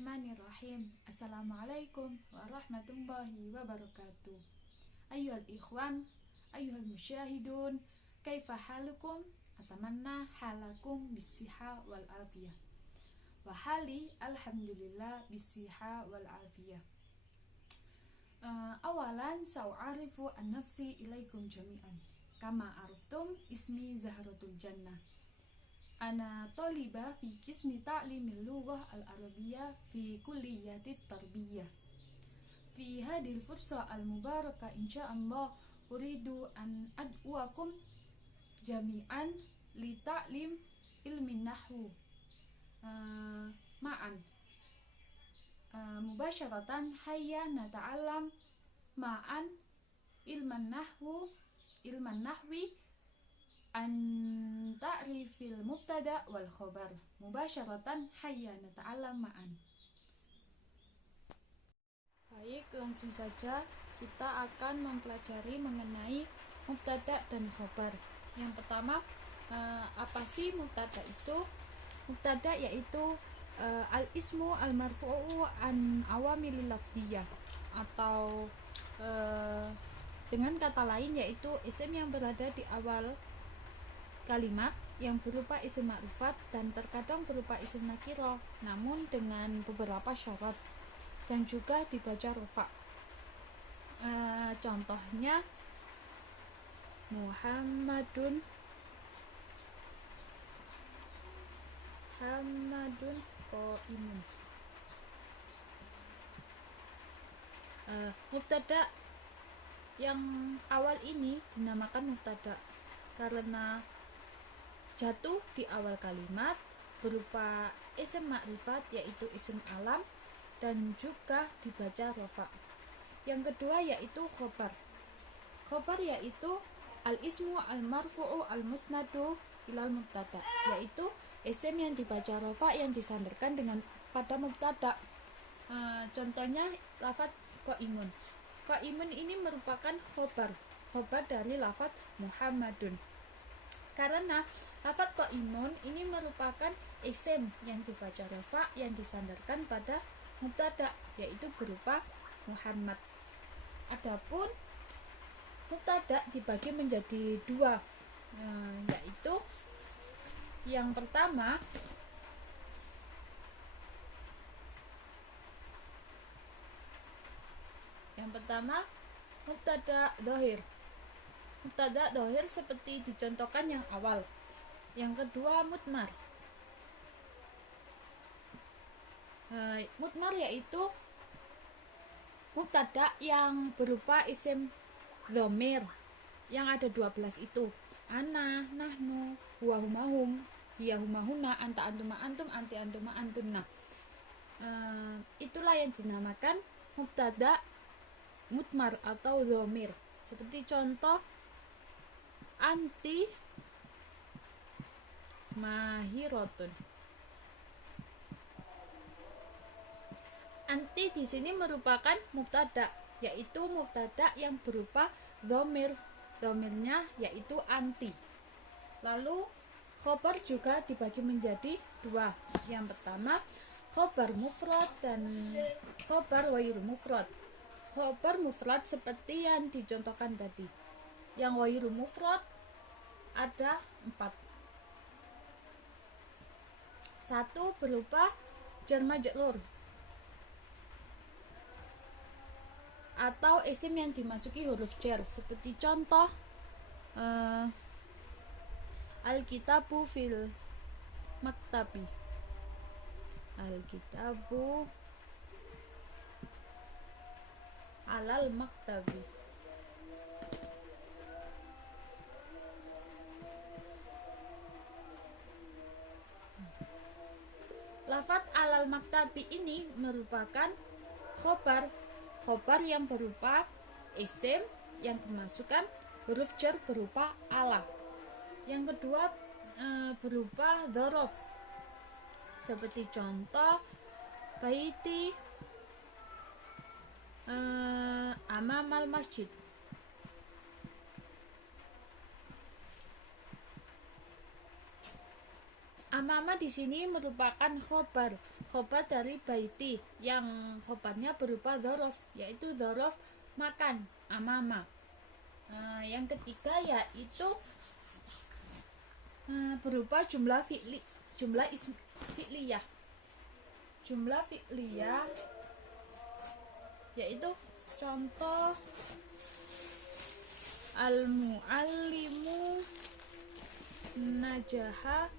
Bismillahirrahmanirrahim. Assalamualaikum warahmatullahi wabarakatuh. Ayyuhal ikhwan, ayyuhal musyahidun, kaifa halukum? Atamanna halakum bisiha wal afiyah. Wa hali alhamdulillah bisiha wal afiyah. Awalan sa'arifu an nafsi ilaikum jami'an. Kama araftum ismi Zahratul Jannah. Ana taliba fi qismi ta'limil lughah al-arabiyyah fi kulliyatit tarbiyah. Fi hadhil fursa al-mubarakah insyaallah uridu an ad'uakum jami'an li ta'lim ilmin nahwu ma'an mubasyaratan hayya nata'allam ma'an ilman nahwi an ta'rifil mubtada wal khobar mubasyaratan hayya nata'allam ma'an. Baik, langsung saja kita akan mempelajari mengenai mubtada dan khobar. Yang pertama, apa sih mubtada itu? Mubtada yaitu al-ismu al-marfu'u an awamilil lafdiyah, atau dengan kata lain yaitu isim yang berada di awal kalimat yang berupa isim ma'rifat dan terkadang berupa isim nakirah, namun dengan beberapa syarat dan juga dibaca rafa. Contohnya Muhammadun qaimun. Mubtada yang awal ini dinamakan mubtada karena jatuh di awal kalimat berupa isim ma'rifat yaitu isim alam dan juga dibaca rafa. Yang kedua yaitu khobar. Khobar yaitu al-ismu al-marfu'u al-musnadu ilal mubtada, yaitu isim yang dibaca rafa yang disandarkan dengan pada mubtada. Contohnya lafaz qaimun. Qaimun ini merupakan khobar dari lafaz Muhammadun. Karena lafaz qaimun ini merupakan isim yang dibaca rafa yang disandarkan pada mubtada yaitu berupa Muhammad. Adapun mubtada dibagi menjadi dua, yaitu yang pertama mubtada dhahir. Mubtada dhahir seperti dicontohkan yang awal. Yang kedua mudmar. Mudmar yaitu mubtada yang berupa isim dhamir yang ada 12 itu. Ana, nahnu, huwa humahum, hiya humahuna, anta antuma antum, anti antuma antunna. Itulah yang dinamakan mubtada mudmar atau dhamir. Seperti contoh anti mahirotun. Anti di sini merupakan mubtada, yaitu mubtada yang berupa dhamir. Dhamirnya yaitu anti. Lalu khobar juga dibagi menjadi dua. Yang pertama khobar mufrad dan khobar ghairu mufrad. Khobar mufrad seperti yang dicontohkan tadi. Yang ghairu mufrad ada 4. Satu berupa jar majrur atau isim yang dimasuki huruf jar, seperti contoh al-kitabu fil maktabi. Al-kitabu alal maktabi. Lafaz alal maktabi ini merupakan khobar yang berupa isim yang dimasukkan huruf jar berupa ala. Yang kedua berupa dzaraf, seperti contoh baiti amamal masjid. Amama di sini merupakan khobar. khobar dari baiti yang khobarnya berupa dzaraf, yaitu dzaraf makan, amama. Yang ketiga yaitu berupa jumlah fi'li, jumlah fi'liyah. Jumlah fi'liyah yaitu contoh al-muallimu najaha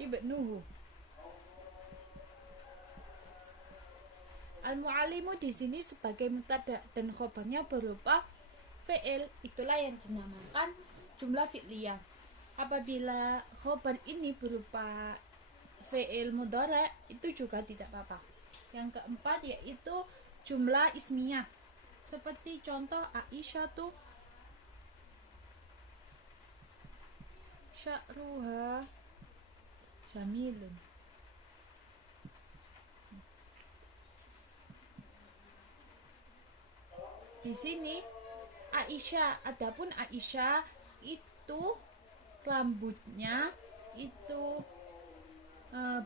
ibnuhu. Al-muallimu di sini sebagai mubtada dan khobarnya berupa fi'il, itulah yang dinamakan jumlah fi'liyah. Apabila khobar ini berupa fi'il mudhari itu juga tidak apa-apa. Yang keempat yaitu jumlah ismiyah, seperti contoh Aisyatu sya'ruha jamilun. Di sini Aisyah, adapun Aisyah itu rambutnya itu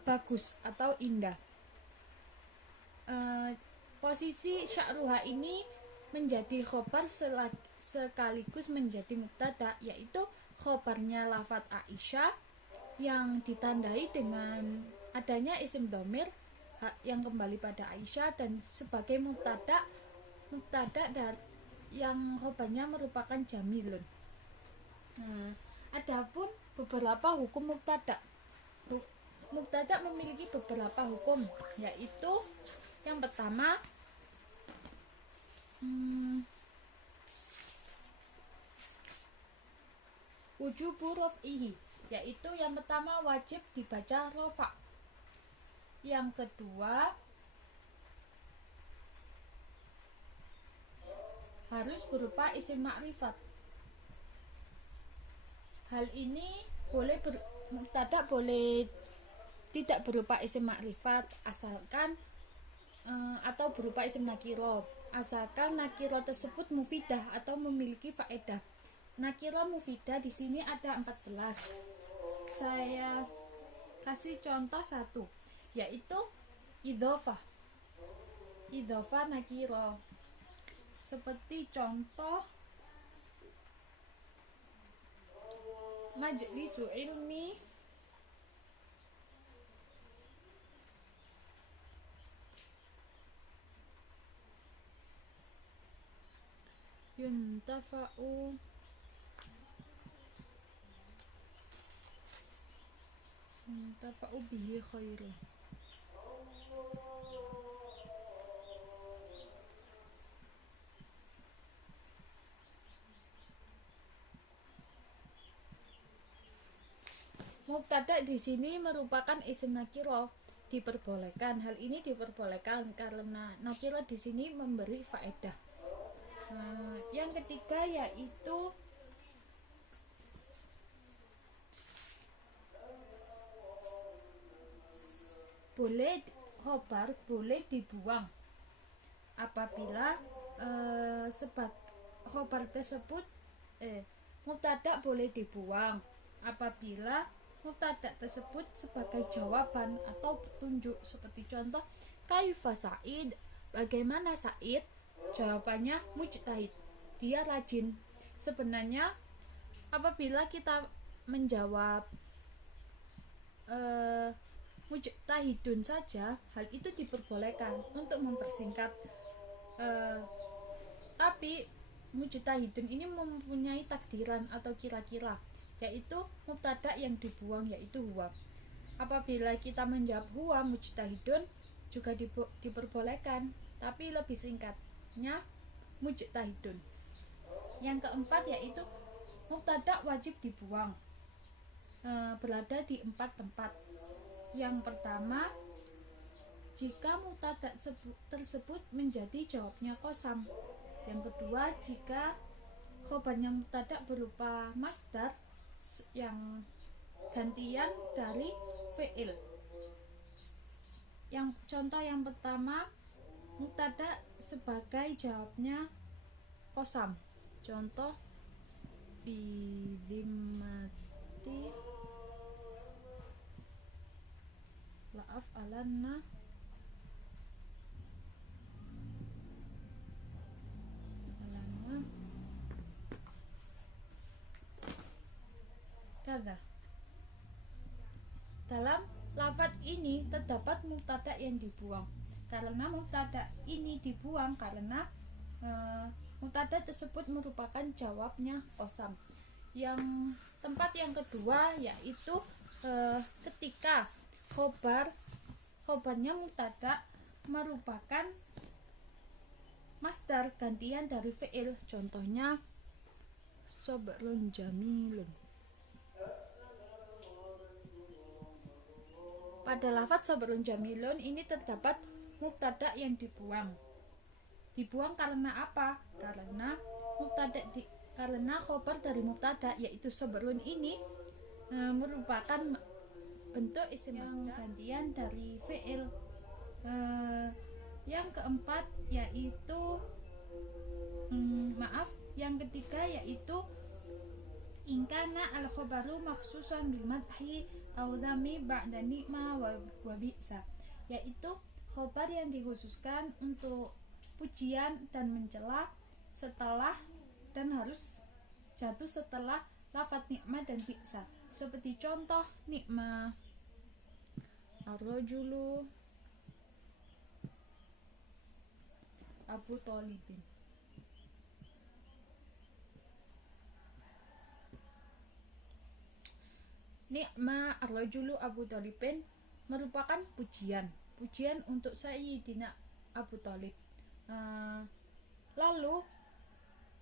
bagus atau indah. Posisi sya'ruha ini menjadi khobar sekaligus menjadi mubtada, yaitu khobarnya lafadz Aisyah yang ditandai dengan adanya isim dhamir yang kembali pada Aisyah dan sebagai mubtada dan yang khobarnya merupakan jamilun. Adapun beberapa hukum mubtada. Mubtada memiliki beberapa hukum, yaitu yang pertama wujubu raf'ihi, yaitu yang pertama wajib dibaca rafa. Yang kedua harus berupa isim ma'rifat. Hal ini boleh mubtada boleh tidak berupa isim ma'rifat asalkan atau berupa isim nakiro, asalkan nakiro tersebut mufidah atau memiliki faedah. Nakiro mufidah di sini ada 14. Saya kasih contoh satu, yaitu idhofah nakiro, seperti contoh majlisu ilmi yuntafa'u bihi khairu. Mubtada di sini merupakan isim nakiro, diperbolehkan. Hal ini diperbolehkan karena nakiro di sini memberi faedah. Yang ketiga yaitu khobar boleh dibuang apabila khobar tersebut mubtada boleh dibuang apabila mubtada tersebut sebagai jawaban atau petunjuk, seperti contoh kaifa Sa'id, bagaimana Sa'id? Jawabannya mujtahid, dia rajin. Sebenarnya apabila kita menjawab mujtahidun saja, hal itu diperbolehkan untuk mempersingkat, tapi mujtahidun ini mempunyai takdiran atau kira-kira, yaitu mubtada yang dibuang yaitu huwa. Apabila kita menjawab huwa mujtahidun juga diperbolehkan, tapi lebih singkatnya mujtahidun. Yang keempat yaitu mubtada wajib dibuang, berada di 4 tempat. Yang pertama, jika mubtada tersebut menjadi jawabnya qasam. Yang kedua, jika khobarnya mubtada berupa masdar yang gantian dari fi'il. Yang contoh yang pertama, mubtada sebagai jawabnya qasam. Contoh fi dimmati la'af alanna kada. Dalam lafaz ini terdapat mubtada yang dibuang. Karena mubtada ini dibuang karena mubtada tersebut merupakan jawabnya qasam. Yang tempat yang kedua yaitu ketika khobarnya mubtada merupakan masdar gantian dari fi'il. Contohnya sabrun jamilun. Pada lafaz sabrun jamilun ini terdapat mubtada yang dibuang. Dibuang karena apa? Karena khobar dari mubtada yaitu sabrun ini merupakan bentuk isim masdar gantian dari fi'il. Yang keempat yaitu yang ketiga yaitu ingkana al-khobaru makhsusan bil madhi aw dzami ba'da ni'ma wa bi'sa, yaitu khobar yang dikhususkan untuk pujian dan mencela setelah dan harus jatuh setelah lafaz nikmah dan bi'sa. Seperti contoh nikmah ar-rajulu Abu Thalibin. Nikmah ar-rajulu Abu Thalibin merupakan pujian untuk Sayyidina Abu Thalib. Lalu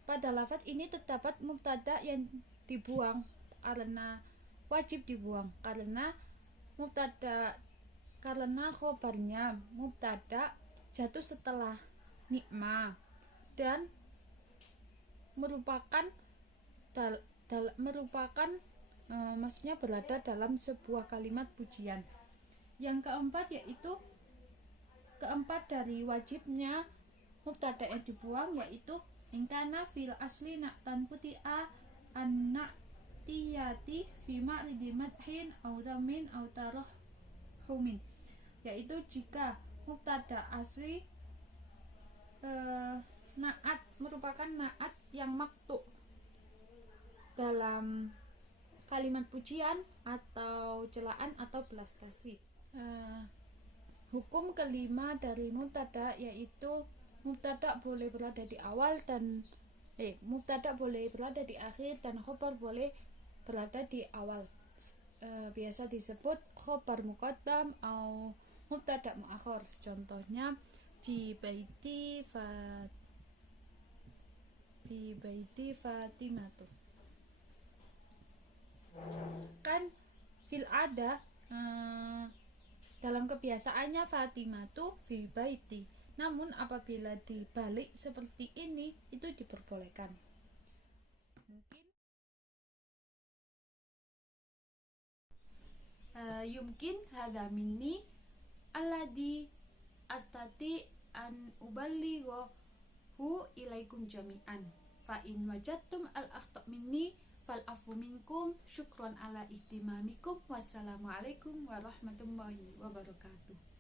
pada lafaz ini terdapat mubtada yang dibuang karena wajib dibuang karena khobarnya mubtada jatuh setelah nikmah dan merupakan maksudnya berada dalam sebuah kalimat pujian. Yang keempat dari wajibnya mubtada yang dibuang yaitu ingkana fil asli na'tan puti'a an-na'tiyati fi ma'ridi madhin aw dhammin aw tarahumin, yaitu jika mubtada asli na'at merupakan na'at yang maktu dalam kalimat pujian atau celaan atau belas kasih. Hukum kelima dari mubtada yaitu mubtada boleh berada di awal dan mubtada boleh berada di akhir dan khobar boleh berada di awal. Biasa disebut khobar muqaddam atau mubtada muakhir. Contohnya fi baiti Fatimatu. Kan fil ada dalam kebiasaannya Fatimatu fi baiti, namun apabila dibalik seperti ini itu diperbolehkan. Yumkin hadza minni alladhi astati an uballighahu ilaikum jami'an. Fa in wajadtum al-akhta minni fal afu minkum. Syukran ala ihtimamikum. Wassalamualaikum warahmatullahi wabarakatuh.